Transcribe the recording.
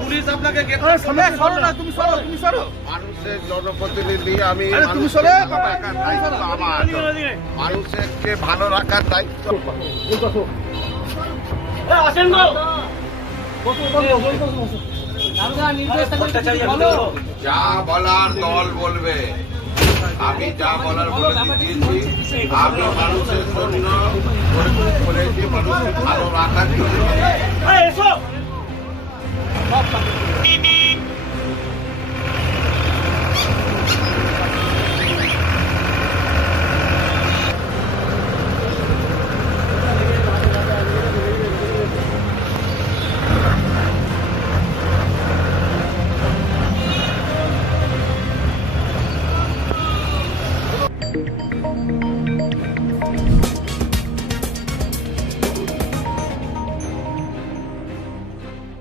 Police আপনাকে মানুষের জনপ্রতিনিধি আমি, মানুষকে ভালো রাখার দায়িত্ব। যা বলার দল বলবে, আমি যা বলার বলে দিয়েছি। আমি মানুষের জন্য করেছি, মানুষকে ভালো রাখার জন্য।